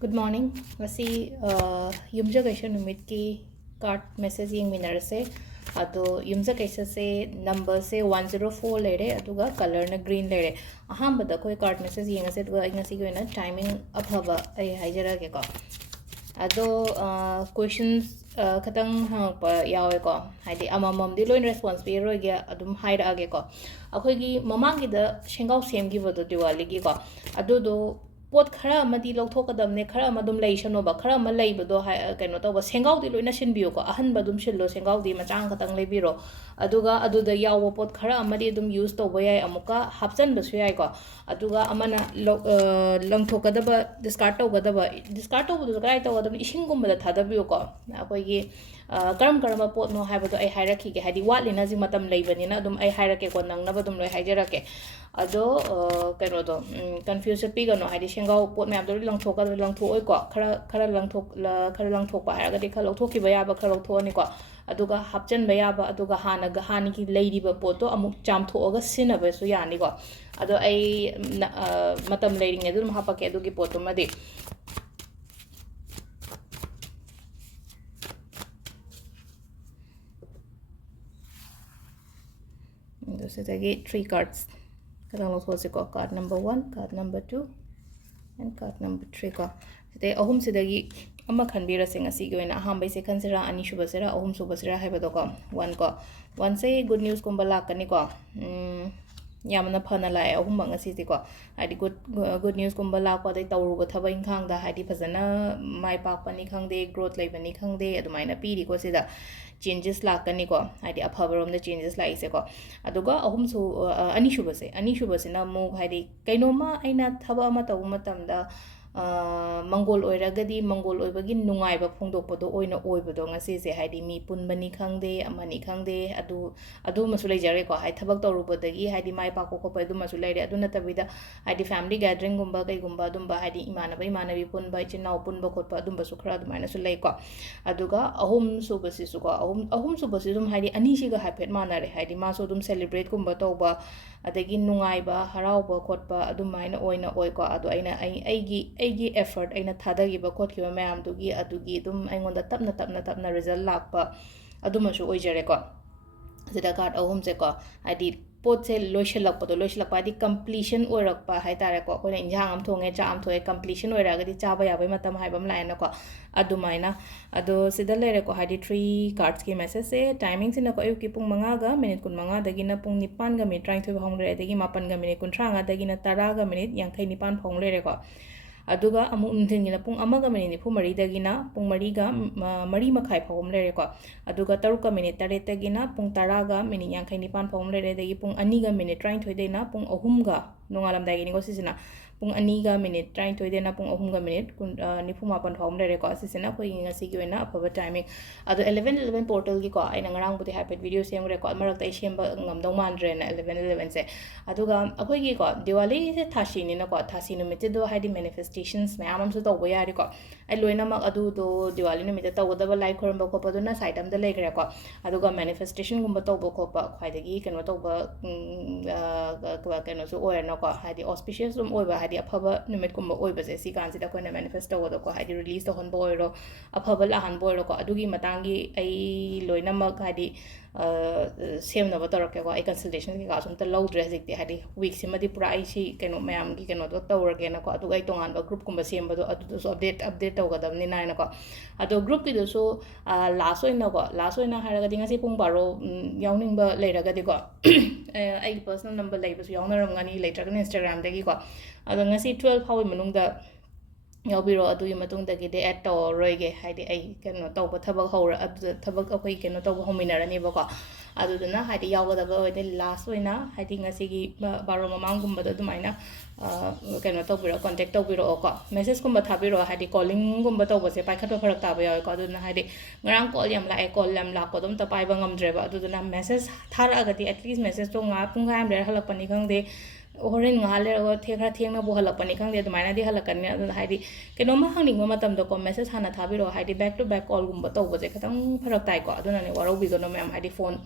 Good morning. Ngasi yumja kaisa numit ki card message yeng minarase. Ado yumja kaisa se number se 104 lere aduga color na green lere. Ahambada koi card message yeng ase aduga ngasi ko na timing Afaba ai haijara ke ko. Ado questions khatang hangpa yawe ko. Haidi amamam di loin response pi roi ge adum haira age ko. Akhoi gi mamang gi da shengau sem gi bodo diwali gi ko. Ado do pot khara amadi lawthokadamne khara amadum leishanoba khara ama leibado kaino tawba sengaudi loina sinbiyo ko ahan badum shillo sengaudi machang khatang leibiro aduga aduda yawo pot khara amadi dum use tawba yai amuka hapchan basu yai ko aduga amana langthokadaba discard tawbu kai tawadam isingumba thadabiyo ko akoigi karam karama pot no haibado ai hierarchy ge hadi watlina ji matam leibanina dum ai hierarchy ko nangnaba dum loi haijarake ado kaino do confuse pi gano hadi sengau pot map do langthoka langthoi ko khara langthok pa haga de khalo thoki ba ya ba khalo thoni ko aduga hapchen ba ya ba aduga hani ki leidi ba pot to amuk cham thoga sina ba su yani ko ado ai matam leiding edu hapake adugi pot ma de this is again three cards card number 1 card number 2 and card number 3 ko today ahum sidagi amma khanbira sing asi gi na aham bai se khansira ani shuba sira ahum suba sira haiba do ko one say good news kumba lakani ko yamna phana lai ahum bang asi ti ko hadi good news kumba la ko dai tawru ba thaba inkhang da hadi phajana mai pak pani khang de growth lai bani khang de adumaina pi ri ko sida changes lakani ko hadi aphabarom da changes lai se ko aduga ahum su ani shuba se na mu hadi kainoma aina thaba ma tawu matam da mangol oiragadi mangol oibagi nungai ba phongdokpodo oina oibodo ngasi se haidi mi punbani khangde amani khangde adu masulai jare ko hai thabak torubodagi haidi mai pakko ko padu masulai re adu natabida haidi family gathering gumba kai gumba dumba haidi imanabi punba ichinau punba khotpa dumba su khara dumaina sulai ko aduga ahum subasi su ko ahum subasi dum haidi ani siga hapet manare haidi maso dum celebrate gumba toba adagi nungai ba harau ba khotpa adumaina oina oi ko adu aina aigi effort aina thadagiba khotkiba mayam adugi dum aingonda tapna result lakpa adumasu oijare ko sida card ahum se ko adi pot se loishalakpa adi completion oirakpa haitare ko kone injang am thonge cha am thoe completion oiragadi chaba yabai matam haibam laina ko adumaina ado sida lere ko hadi 3 cards ki message se timing sina ko ayuki pung manga ga minute kun manga dagi na pung nipan ga minute 30 phong le dagi mapan ga minute kun tranga dagi na tara ga minute yang khai nipan phong le ko aduga amu umthingina pung amaga minute nifu mari dagina pung mari ga mari makhai phom le ko aduga taruka minute tare tagina pung taraga minute yang khai nipan phom le dagi pung ani ga minute 30 deina pung ahum ga nongalam dagi ni ko sisina pung ani ga minute 30 deina pung ahum ga minute kun nifu mapan phom le ko sisina ko ngasi gi wena apaba timing adu 11 portal gi ko aina ngarang budi hyped video sem re ko marak tai sem ba ngam dong man re na 11 se aduga akhoi gi ko diwali se thasi ni na ko thasi no mite do haidi manifestations me amam su to bo yari ko ai loina mak adu do diwali no mite to da ba live khoram ba ko paduna side am da le gre ko aduga manifestation gum ba to bo ko ba khwai da gi keno to ba ka keno su oya no ko haidi auspicious dum oi ba haidi aphaba numit kum ba oi ba se si kan si da ko na manifest to do ko haidi release to hon bo oi ro aphaba la han bo ro ko adugi matangi ai loina mak haidi semnaba torake ko ai consultation ki ka sum ta low dress dikte hadi week simadi pura ai si keno mayam ki keno do tawrage na ko adu gai tongan ba group kumba semba do adu so update tawgadam ni nai na ko adu group ki do so last oina haraga dinga si pung baro yawning ba leiraga di ko ai personal number lei ba su yawnaram ngani leitraga Instagram dagi ko adu ngasi 12 hawi manung da yaubiro adugi matungdagi de add tawroige haidi ai keno tawba thabak hawra adu thabak akai keno tawba hominarani ba ko aduduna haidi yawgadaba oide last oina haidi ngasigi baro mamangumba adumaina keno tawbiro contact tawbiro ko message kumba thabiro haidi calling gumba tawbase paikhatwa pharak taba yaw ko aduna haidi ngarang call yam la call lam la ko dum ta paiba ngamdreba aduduna message thara agati at least message to nga pungam le halakpani khangde horen ngale ro thekra thengna bo halakpani khangde adumaina di halakani adu haidi kenoma hangning ma tam do ko message hana thabiro haidi back to back call gumba tawbase khatang pharak tai ko aduna ne waro bi gono mem haidi phone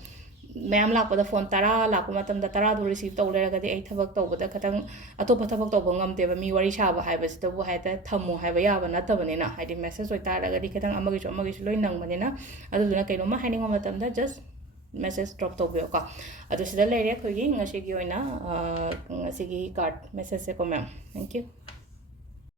ꯃꯌꯥꯝ ꯂꯥꯛꯄꯗ phone 10 ꯂꯥꯛꯄ ꯃꯇꯝꯗ 10ꯗꯣ receipt ꯇꯧ ꯂꯩꯔꯒꯗꯤ ꯑꯩ ꯊꯕꯛ ꯇꯧꯕꯗ ꯈꯤꯇꯪ ꯑꯇꯣꯞꯄ ꯊꯕꯛ ꯇꯧꯕ ꯉꯝꯗꯦꯕ ꯃꯤ ꯋꯥꯔꯤ ꯁꯥꯕ ꯍꯥꯏꯕꯁꯤꯗꯕꯨ ꯍꯦꯛꯇ ꯊꯝꯃꯣ ꯍꯥꯏꯕ ꯌꯥꯕ ꯅꯠꯇꯕꯅꯤꯅ ꯍꯥꯏꯗꯤ ꯃꯦꯁꯦꯖ ꯑꯣꯏꯇꯥꯔꯒꯗꯤ ꯈꯤꯇꯪ ꯑꯃꯒꯤꯁꯨ ꯂꯣꯏ ꯅꯪꯕꯅꯤꯅ ꯑꯗꯨꯗꯨꯅ ꯀꯩꯅꯣꯝꯃ ꯍꯥꯏꯅꯤꯡꯕ ꯃꯇꯝꯗ ꯖꯁ ꯃꯦꯁꯦꯖ ꯗ꯭ꯔꯣꯞ ꯇꯧꯕꯤꯌꯣꯀꯣ ꯑꯗꯨ ꯁꯤꯗ ꯂꯩꯔꯦ ꯑꯩꯈꯣꯏꯒꯤ ꯉꯁꯤꯒꯤ ꯑꯣꯏꯅ ꯉꯁꯤꯒꯤ ꯀꯥꯔꯠ ꯃꯦꯁꯦꯖꯁꯦꯀꯣ ꯃꯦꯝ ꯊꯦꯡꯛ ꯌꯨ